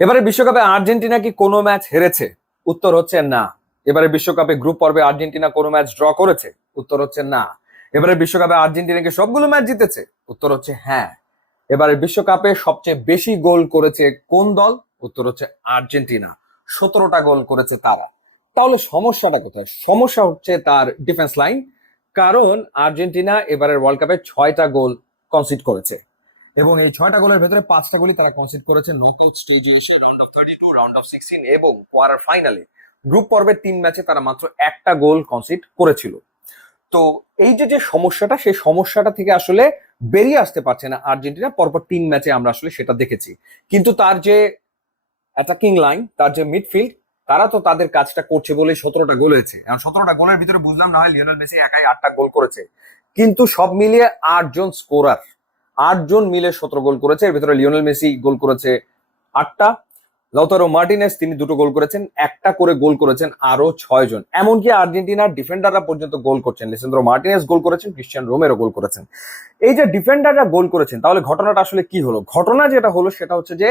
এবারে বিশ্বকাপে আর্জেন্টিনা কি কোনো ম্যাচ হেরেছে? উত্তর হচ্ছে না। এবারে বিশ্বকাপে গ্রুপ পর্বে আর্জেন্টিনা কোনো ম্যাচ ড্র করেছে? উত্তর হচ্ছে না। এবারে বিশ্বকাপে আর্জেন্টিনা কি সবগুলো ম্যাচ জিতেছে? উত্তর হচ্ছে হ্যাঁ। এবারে বিশ্বকাপে সবচেয়ে বেশি গোল করেছে কোন দল? উত্তর হচ্ছে আর্জেন্টিনা। 17টা গোল করেছে তারা। তাহলে সমস্যাটা কোথায়? সমস্যা হচ্ছে তার ডিফেন্স লাইন। কারণ আর্জেন্টিনা এবারের ওয়ার্ল্ড কাপে 6টা গোল কনসিড করেছে এবং এই 6টা গোলের ভেতরে 5টা গোলই তারা কনসিড করেছে নকআউট স্টেজে এসে, রাউন্ড অফ 32, রাউন্ড অফ 16 এবং কোয়ার্টার ফাইনালে। গ্রুপ পর্বের 3 ম্যাচে তারা মাত্র একটা গোল কনসিড করেছিল। তো এই যে যে সমস্যাটা, সেই সমস্যাটা থেকে আসলে বেরিয়ে আসতে পারছে না আর্জেন্টিনা। পরপর 3 ম্যাচে আমরা আসলে সেটা দেখেছি। কিন্তু তার যে অ্যাটাকিং লাইন, তার যে মিডফিল্ড, তারা তো তাদের কাজটা করছে বলেই 17টা গোল হয়েছে। এখন 17টা গোলের ভিতরে বুঝলাম না হয় লিওনেল মেসি একাই 8টা গোল করেছে, কিন্তু সব মিলিয়ে 8জন স্কোরার, 8জন মিলে 17 গোল করেছে। এর ভিতরে লিওনেল মেসি গোল করেছে 8টা, লাউতারো মার্টিনেজ তিনি 2টো গোল করেছেন, একটা করে গোল করেছেন আরো 6জন। এমনকি আর্জেন্টিনার ডিফেন্ডাররা পর্যন্ত গোল করছেন। লিসেন্দ্রো মার্টিনেজ গোল করেছেন, ক্রিশ্চিয়ান রোমেরো গোল করেছেন। এই যে ডিফেন্ডাররা গোল করেছেন, তাহলে ঘটনাটা আসলে কি হলো? ঘটনা যেটা হলো সেটা হচ্ছে যে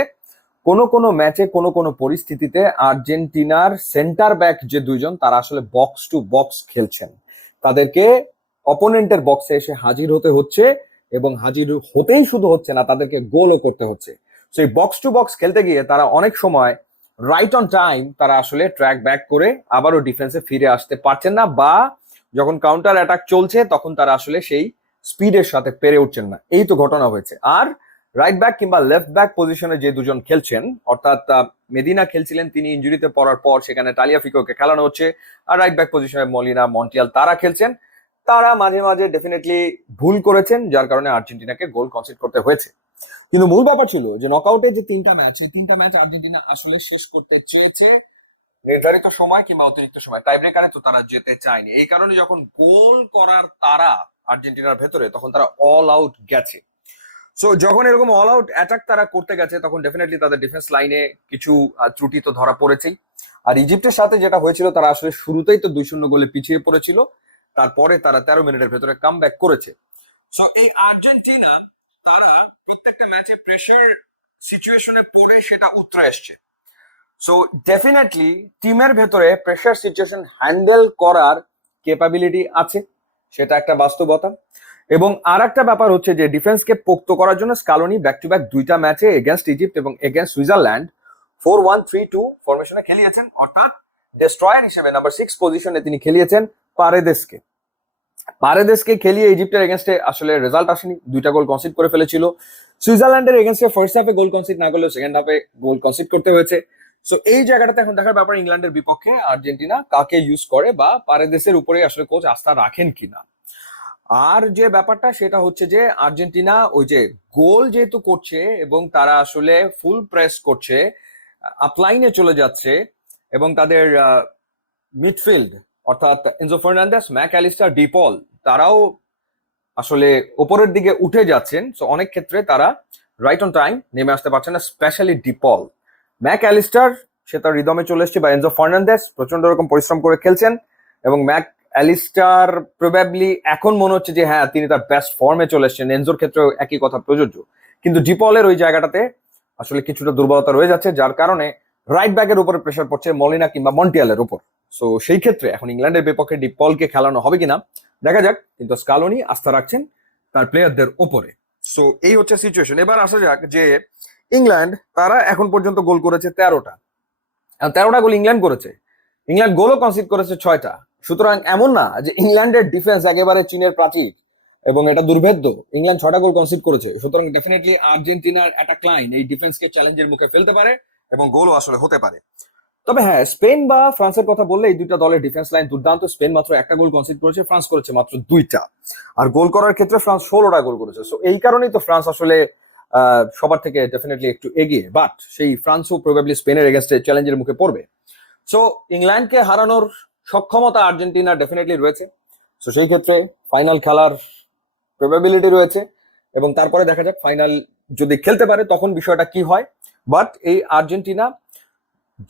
কোনো কোনো ম্যাচে কোনো কোনো পরিস্থিতিতে আর্জেন্টিনার সেন্টার ব্যাক যে দুইজন, তারা আসলে বক্স টু বক্স খেলছেন। তাদেরকে অপোনেন্টের বক্সে এসে হাজির হতে হচ্ছে, এবং হাজির হতেই শুধু হচ্ছে না, তাদেরকে গোলও করতে হচ্ছে। সেই বক্স টু বক্স খেলতে গিয়ে তারা অনেক সময় রাইট অন টাইম তারা আসলে ট্র্যাক ব্যাক করে আবারও ডিফেন্সে ফিরে আসতে পারছেন না, বা যখন কাউন্টার অ্যাটাক চলছে তখন তারা আসলে সেই স্পিডের সাথে পেরে উঠছেন না। এই তো ঘটনা হয়েছে। আর রাইট ব্যাক কিংবা লেফট ব্যাক পজিশনে যে দুজন খেলছেন, অর্থাৎ মেদিনা খেলছিলেন, তিনি ইনজুরিতে পড়ার পর সেখানে টালিয়াফিকোকে খেলানো হচ্ছে। আর রাইট ব্যাক পজিশনে মলিনা, মন্টিয়াল তারা খেলছেন। তারা মাঝে মাঝে ডেফিনেটলি ভুল করেছেন, যার কারণে আর্জেন্টিনাকে গোল কনসিড করতে হয়েছে। কিন্তু মূল ব্যাপার ছিল যে নকআউটে যে 3টা ম্যাচ, এই 3টা ম্যাচ আর্জেন্টিনা আসলে শেষ করতে চেয়েছে নির্ধারিত সময় কিংবা অতিরিক্ত সময়। টাই ব্রেকারে তো তারা যেতে চায়নি। এই কারণে যখন গোল করার তারা আর্জেন্টিনার ভেতরে, তখন তারা অল আউট গেছে। সো যখন এরকম অল আউট অ্যাটাক তারা করতে গেছে, তখন ডেফিনেটলি তাদের ডিফেন্স লাইনে কিছু ত্রুটি তো ধরা পড়েছেই। আর ইজিপ্টের সাথে যেটা হয়েছিল, তারা আসলে শুরুতেই তো 2-0 গোলে পিছিয়ে পড়েছিল, তারপরে তারা 13 মিনিটের ভেতরে কাম ব্যাক করেছে। সো এই আর্জেন্টিনা, তারা প্রত্যেকটা ম্যাচে প্রেসার সিচুয়েশনে পড়ে সেটা উতরে আসছে। সো ডেফিনেটলি টিমের ভেতরে প্রেসার সিচুয়েশন হ্যান্ডেল করার ক্যাপাবিলিটি আছে, সেটা একটা বাস্তবতা। এবং আর একটা ব্যাপার হচ্ছে যে ডিফেন্সকে পোক্ত করার জন্য স্কালোনি ব্যাক টু ব্যাক 2টা ম্যাচে এগেনস্ট ইজিপ্ট এবং এগেনস্ট সুইজারল্যান্ড 4-1-3-2 ফরমেশনে খেলিয়েছেন, অর্থাৎ ডেস্ট্রয়ার হিসেবে নাম্বার 6 পজিশনে তিনি খেলিয়েছেন পারেদেসকে। পারেদেসকে খেলিয়ে ইজিপ্টের এগেনস্টে আসলে রেজাল্ট আসেনি, 2টা গোল কনসিড করে ফেলেছিল। সুইজারল্যান্ডের এগেনস্টে ফার্স্ট হাফে গোল কনসিড না করলেও সেকেন্ড হাফে গোল কনসিড করতে হয়েছে। সো এই জায়গাটাতে এখন দেখার ব্যাপার ইংল্যান্ডের বিপক্ষে আর্জেন্টিনা কাকে ইউজ করে, বা পারেদেসের উপরে আসলে কোচ আস্থা রাখেন কিনা। আর যে ব্যাপারটা সেটা হচ্ছে যে আর্জেন্টিনা ওই যে গোল যেহেতু করছে এবং তারা আসলে ফুল প্রেস করছে, আপলাইনে চলে যাচ্ছে, এবং তাদের মিডফিল্ড অর্থাৎ এনজো ফার্নান্দেস, ম্যাক অ্যালিস্টার, ডিপল, তারাও আসলে ওপরের দিকে উঠে যাচ্ছেন। সো অনেক ক্ষেত্রে তারা রাইট অন টাইম নেমে আসতে পারছে না, স্পেশালি ডিপল। ম্যাক অ্যালিস্টার সে তার রিদমে চলে এসছে, বা এনজো ফার্নান্দেস প্রচন্ড রকম পরিশ্রম করে খেলছেন, এবং ম্যাক অ্যালিস্টার প্রবাবলি এখন মনে হচ্ছে যে হ্যাঁ তিনি তার বেস্ট ফর্মে চলে এসছেন। এনজোর ক্ষেত্রেও একই কথা প্রযোজ্য। কিন্তু ডিপলের ওই জায়গাটাতে আসলে কিছুটা দুর্বলতা রয়ে যাচ্ছে, যার কারণে রাইট ব্যাকের উপরে প্রেশার পড়ছে মলিনা কিংবা মন্টিয়ালের উপর। সো সেই ক্ষেত্রে এখন ইংল্যান্ডের বিপক্ষে ডিপলকে খেলানো হবে কিনা দেখা যাক, কিন্তু স্কালোনি আস্থা রাখছেন তার প্লেয়ারদের ওপরে। সো এই হচ্ছে সিচুয়েশন। এবার আসা যাক যে ইংল্যান্ড, তারা এখন পর্যন্ত গোল করেছে 13টা। 13টা গোল ইংল্যান্ড করেছে, ইংল্যান্ড গোলও কনসিড করেছে 6টা। সুতরাং এমন না যে ইংল্যান্ডের ডিফেন্স একেবারে চীনের প্রাচীর এবং এটা দুর্ভেদ্য। ইংল্যান্ড 6টা গোল কনসিড করেছে, সুতরাং ডেফিনেটলি আর্জেন্টিনার অ্যাটাক লাইন এই ডিফেন্সকে চ্যালেঞ্জের মুখে ফেলতে পারে এবং গোলও আসলে হতে পারে। তবে হ্যাঁ, স্পেন বা ফ্রান্সের কথা বললে এই দুইটা দলের ডিফেন্স লাইন দুর্দান্ত। স্পেন মাত্র একটা গোল কনসিড করেছে, ফ্রান্স করেছে মাত্র 2টা। আর গোল করার ক্ষেত্রে ফ্রান্স 16টা গোল করেছে। সো এই কারণেই তো ফ্রান্স আসলে সবার থেকে ডেফিনেটলি একটু এগিয়ে। বাট সেই ফ্রান্সও প্রবাবলি স্পেনের এগেনস্টে চ্যালেঞ্জের মুখে পড়বে। সো ইংল্যান্ডকে হারানোর সক্ষমতা আর্জেন্টিনার ডেফিনেটলি রয়েছে। সো সেই ক্ষেত্রে ফাইনাল খেলার প্রবাবিলিটি রয়েছে, এবং তারপরে দেখা যাক ফাইনাল যদি খেলতে পারে তখন বিষয়টা কি হয়। বাট এই আর্জেন্টিনা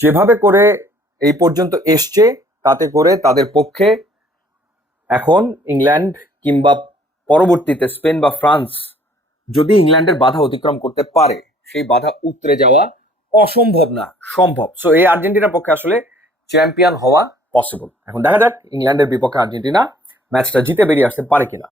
যেভাবে করে এই পর্যন্ত এসছে, তাতে করে তাদের পক্ষে এখন ইংল্যান্ড কিংবা পরবর্তীতে স্পেন বা ফ্রান্স যদি ইংল্যান্ডের বাধা অতিক্রম করতে পারে, সেই বাধা উতরে যাওয়া অসম্ভব না, সম্ভব। সো এই আর্জেন্টিনার পক্ষে আসলে চ্যাম্পিয়ন হওয়া পসিবল। এখন দেখা যাক ইংল্যান্ডের বিপক্ষে আর্জেন্টিনা ম্যাচটা জিতে বেরিয়ে আসতে পারে কিনা।